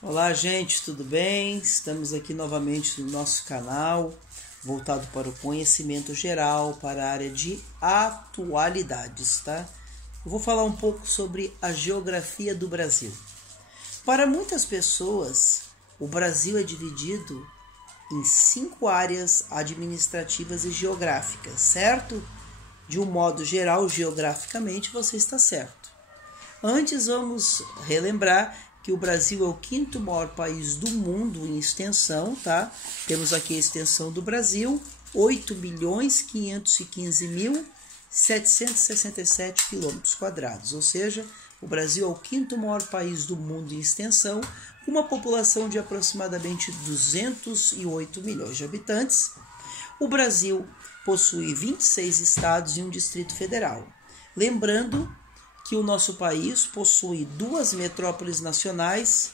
Olá, gente, tudo bem? Estamos aqui novamente no nosso canal, voltado para o conhecimento geral, para a área de atualidades, tá? Eu vou falar um pouco sobre a geografia do Brasil. Para muitas pessoas, o Brasil é dividido em 5 áreas administrativas e geográficas, certo? De um modo geral, geograficamente, você está certo. Antes, vamos relembrar que o Brasil é o 5º maior país do mundo em extensão, tá? Temos aqui a extensão do Brasil, 8.515.767 km², ou seja, o Brasil é o 5º maior país do mundo em extensão, com uma população de aproximadamente 208 milhões de habitantes. O Brasil possui 26 estados e um Distrito Federal. Lembrando que o nosso país possui 2 metrópoles nacionais.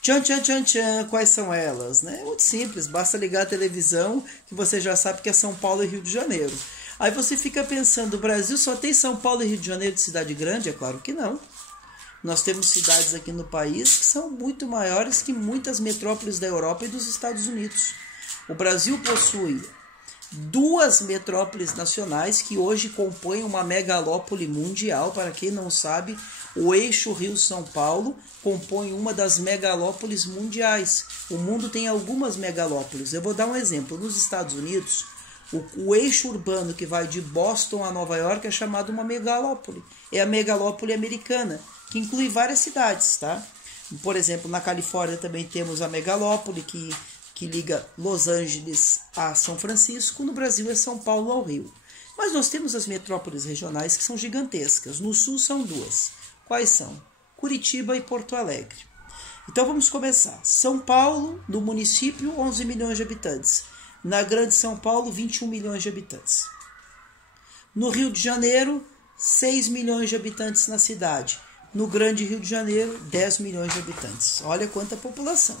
Tchan, tchan, tchan, tchan. Quais são elas? É muito simples, basta ligar a televisão que você já sabe que é São Paulo e Rio de Janeiro. Aí você fica pensando, o Brasil só tem São Paulo e Rio de Janeiro de cidade grande? É claro que não. Nós temos cidades aqui no país que são muito maiores que muitas metrópoles da Europa e dos Estados Unidos. O Brasil possui 2 metrópoles nacionais que hoje compõem uma megalópole mundial. Para quem não sabe, o eixo Rio-São Paulo compõe uma das megalópoles mundiais. O mundo tem algumas megalópoles. Eu vou dar um exemplo. Nos Estados Unidos, o eixo urbano que vai de Boston a Nova York é chamado uma megalópole. É a megalópole americana, que inclui várias cidades, tá? Por exemplo, na Califórnia também temos a megalópole que liga Los Angeles a São Francisco. No Brasil é São Paulo ao Rio. Mas nós temos as metrópoles regionais que são gigantescas. No sul são 2. Quais são? Curitiba e Porto Alegre. Então vamos começar. São Paulo, no município, 11 milhões de habitantes. Na Grande São Paulo, 21 milhões de habitantes. No Rio de Janeiro, 6 milhões de habitantes na cidade. No Grande Rio de Janeiro, 10 milhões de habitantes. Olha quanta população.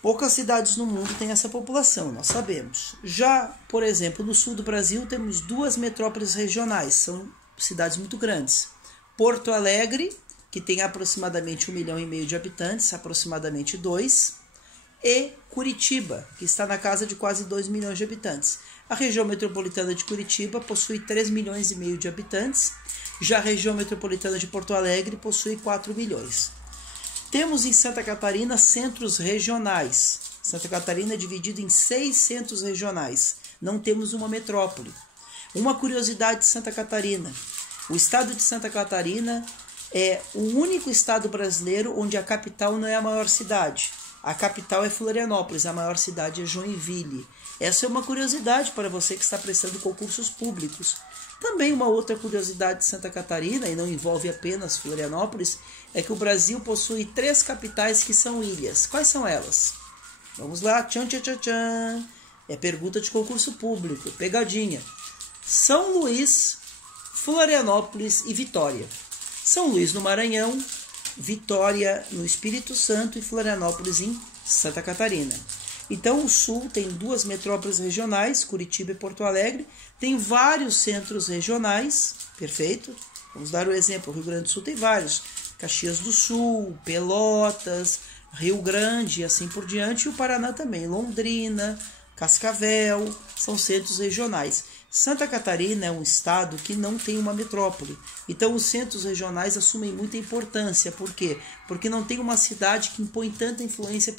Poucas cidades no mundo têm essa população, nós sabemos. Já, por exemplo, no sul do Brasil temos 2 metrópoles regionais, são cidades muito grandes. Porto Alegre, que tem aproximadamente 1,5 milhão de habitantes, aproximadamente 2, e Curitiba, que está na casa de quase 2 milhões de habitantes. A região metropolitana de Curitiba possui 3,5 milhões de habitantes, já a região metropolitana de Porto Alegre possui 4 milhões. Temos em Santa Catarina centros regionais. Santa Catarina é dividida em 6 centros regionais. Não temos uma metrópole. Uma curiosidade de Santa Catarina. O estado de Santa Catarina é o único estado brasileiro onde a capital não é a maior cidade. A capital é Florianópolis, a maior cidade é Joinville. Essa é uma curiosidade para você que está prestando concursos públicos. Também uma outra curiosidade de Santa Catarina, e não envolve apenas Florianópolis, é que o Brasil possui 3 capitais que são ilhas. Quais são elas? Vamos lá, tchan, tchan, tchan, tchan. É pergunta de concurso público, pegadinha. São Luís, Florianópolis e Vitória. São Luís no Maranhão, Vitória no Espírito Santo e Florianópolis em Santa Catarina. Então o Sul tem 2 metrópoles regionais, Curitiba e Porto Alegre, tem vários centros regionais, perfeito? Vamos dar o exemplo, o Rio Grande do Sul tem vários, Caxias do Sul, Pelotas, Rio Grande e assim por diante, e o Paraná também, Londrina, Cascavel, são centros regionais. Santa Catarina é um estado que não tem uma metrópole, então os centros regionais assumem muita importância. Por quê? Porque não tem uma cidade que impõe tanta influência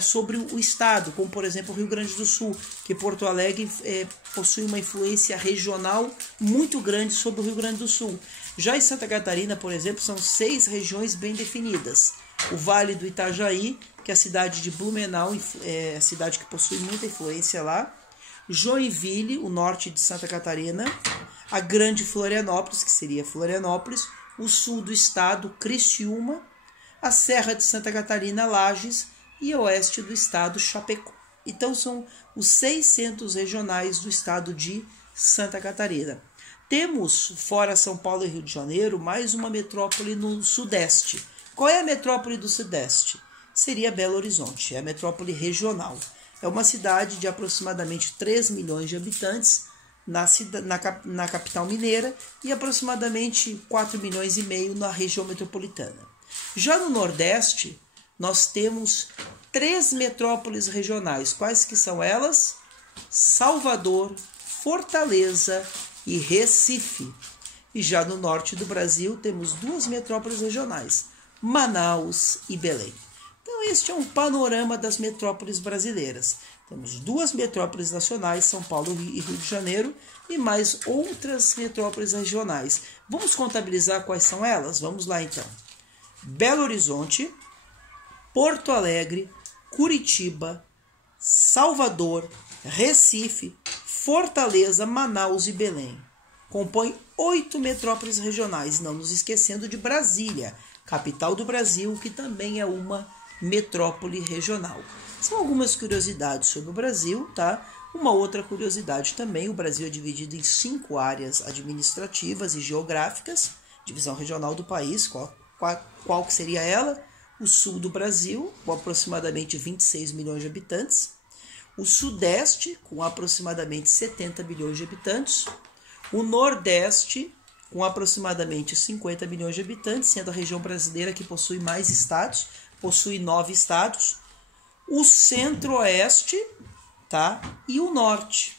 sobre o estado, como por exemplo o Rio Grande do Sul, que Porto Alegre possui uma influência regional muito grande sobre o Rio Grande do Sul. Já em Santa Catarina, por exemplo, são 6 regiões bem definidas. O Vale do Itajaí, que é a cidade de Blumenau, é a cidade que possui muita influência lá. Joinville, o norte de Santa Catarina. A Grande Florianópolis, que seria Florianópolis. O sul do estado, Criciúma. A Serra de Santa Catarina, Lages, e oeste do estado, Chapecó. Então são os 6 centros regionais do estado de Santa Catarina. Temos, fora São Paulo e Rio de Janeiro, mais uma metrópole no sudeste. Qual é a metrópole do sudeste? Seria Belo Horizonte, é a metrópole regional. É uma cidade de aproximadamente 3 milhões de habitantes na capital mineira e aproximadamente 4,5 milhões na região metropolitana. Já no Nordeste, nós temos 3 metrópoles regionais. Quais que são elas? Salvador, Fortaleza e Recife. E já no norte do Brasil temos 2 metrópoles regionais, Manaus e Belém. Então este é um panorama das metrópoles brasileiras. Temos 2 metrópoles nacionais, São Paulo e Rio de Janeiro, e mais outras metrópoles regionais. Vamos contabilizar quais são elas? Vamos lá então. Belo Horizonte, Porto Alegre, Curitiba, Salvador, Recife, Fortaleza, Manaus e Belém. Compõe 8 metrópoles regionais, não nos esquecendo de Brasília, capital do Brasil, que também é uma metrópole regional. São algumas curiosidades sobre o Brasil, tá? Uma outra curiosidade também, o Brasil é dividido em 5 áreas administrativas e geográficas, divisão regional do país, qual que seria ela? O sul do Brasil, com aproximadamente 26 milhões de habitantes, o sudeste, com aproximadamente 70 milhões de habitantes, o nordeste, com aproximadamente 50 milhões de habitantes, sendo a região brasileira que possui mais estados, possui 9 estados, o centro-oeste, tá? E o norte.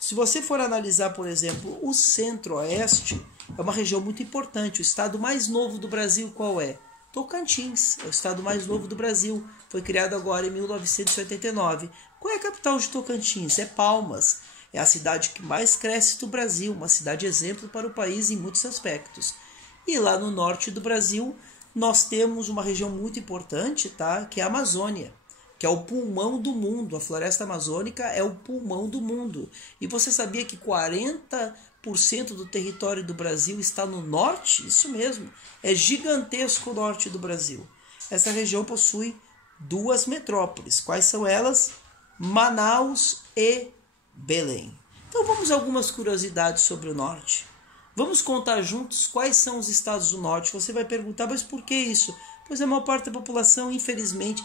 Se você for analisar, por exemplo, o centro-oeste, é uma região muito importante. O estado mais novo do Brasil qual é? Tocantins, é o estado mais novo do Brasil. Foi criado agora em 1989. Qual é a capital de Tocantins? É Palmas. É a cidade que mais cresce do Brasil, uma cidade exemplo para o país em muitos aspectos. E lá no norte do Brasil, nós temos uma região muito importante, tá? Que é a Amazônia, que é o pulmão do mundo. A floresta amazônica é o pulmão do mundo. E você sabia que 40% do território do Brasil está no norte? Isso mesmo, é gigantesco o norte do Brasil. Essa região possui 2 metrópoles. Quais são elas? Manaus e Belém. Então vamos a algumas curiosidades sobre o norte. Vamos contar juntos quais são os estados do norte. Você vai perguntar, mas por que isso? Pois a maior parte da população, infelizmente,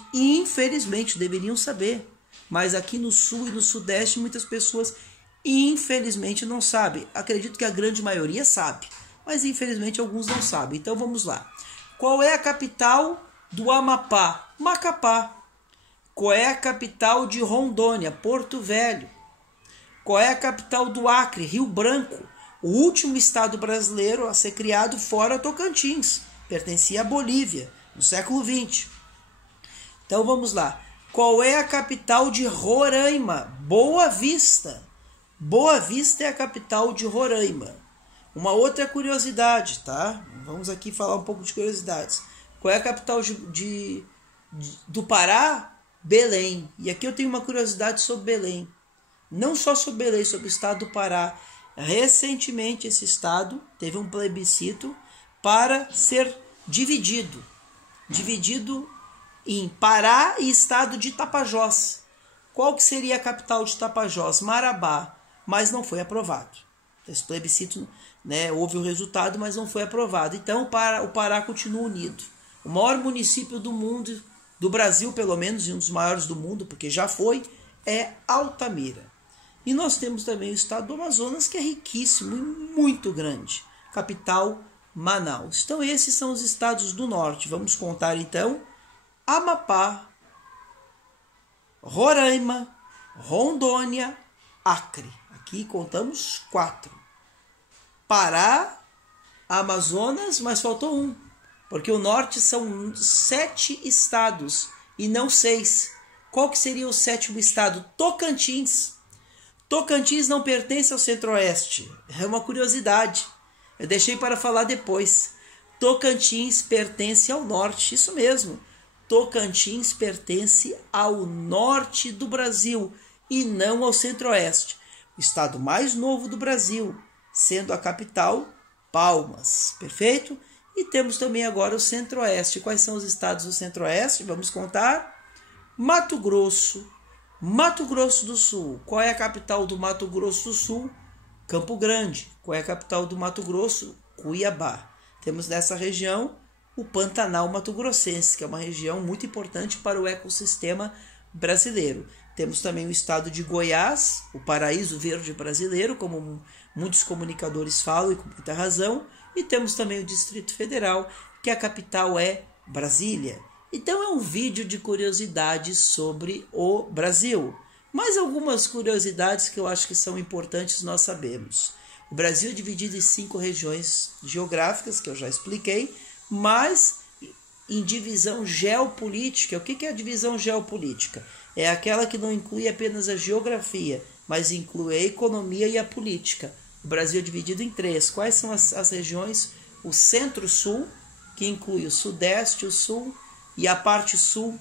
deveriam saber. Mas aqui no sul e no sudeste, muitas pessoas, infelizmente, não sabem. Acredito que a grande maioria sabe, mas infelizmente alguns não sabem. Então vamos lá. Qual é a capital do Amapá? Macapá. Qual é a capital de Rondônia? Porto Velho. Qual é a capital do Acre? Rio Branco. O último estado brasileiro a ser criado fora Tocantins. Pertencia à Bolívia, no século XX. Então vamos lá. Qual é a capital de Roraima? Boa Vista. Boa Vista é a capital de Roraima. Uma outra curiosidade, tá? Vamos aqui falar um pouco de curiosidades. Qual é a capital do Pará? Belém. E aqui eu tenho uma curiosidade sobre Belém. Não só sobre Belém, sobre o estado do Pará. Recentemente esse estado teve um plebiscito para ser dividido em Pará e estado de Tapajós. Qual que seria a capital de Tapajós? Marabá, mas não foi aprovado. Esse plebiscito, né, houve o resultado, mas não foi aprovado. Então o Pará continua unido. O maior município do mundo, do Brasil pelo menos, e um dos maiores do mundo, porque já foi, é Altamira. E nós temos também o estado do Amazonas, que é riquíssimo e muito grande. Capital, Manaus. Então esses são os estados do norte. Vamos contar então: Amapá, Roraima, Rondônia, Acre. Aqui contamos 4. Pará, Amazonas, mas faltou um. Porque o norte são 7 estados e não 6. Qual que seria o 7º estado? Tocantins. Tocantins não pertence ao centro-oeste. É uma curiosidade. Eu deixei para falar depois. Tocantins pertence ao norte. Isso mesmo. Tocantins pertence ao norte do Brasil e não ao centro-oeste. O estado mais novo do Brasil, sendo a capital, Palmas. Perfeito? E temos também agora o centro-oeste. Quais são os estados do centro-oeste? Vamos contar. Mato Grosso. Mato Grosso do Sul. Qual é a capital do Mato Grosso do Sul? Campo Grande. Qual é a capital do Mato Grosso? Cuiabá. Temos nessa região o Pantanal Mato-Grossense, que é uma região muito importante para o ecossistema brasileiro. Temos também o estado de Goiás, o paraíso verde brasileiro, como muitos comunicadores falam e com muita razão. E temos também o Distrito Federal, que a capital é Brasília. Então é um vídeo de curiosidades sobre o Brasil. Mais algumas curiosidades que eu acho que são importantes nós sabemos. O Brasil é dividido em 5 regiões geográficas, que eu já expliquei, mas em divisão geopolítica. O que é a divisão geopolítica? É aquela que não inclui apenas a geografia, mas inclui a economia e a política. O Brasil é dividido em 3. Quais são as regiões? O Centro-Sul, que inclui o Sudeste, o Sul e a parte sul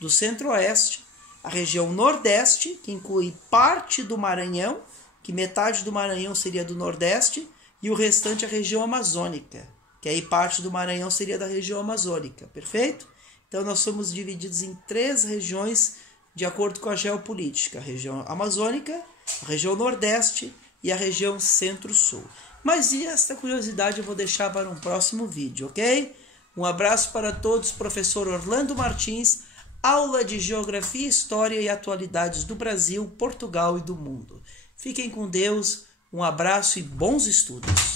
do Centro-Oeste. A região Nordeste, que inclui parte do Maranhão, que metade do Maranhão seria do Nordeste, e o restante a região amazônica, que aí parte do Maranhão seria da região amazônica, perfeito? Então nós somos divididos em 3 regiões de acordo com a geopolítica: a região amazônica, a região Nordeste e a região Centro-Sul. Mas e esta curiosidade eu vou deixar para um próximo vídeo, ok? Um abraço para todos, professor Orlando Martins, aula de Geografia, História e Atualidades do Brasil, Portugal e do mundo. Fiquem com Deus, um abraço e bons estudos.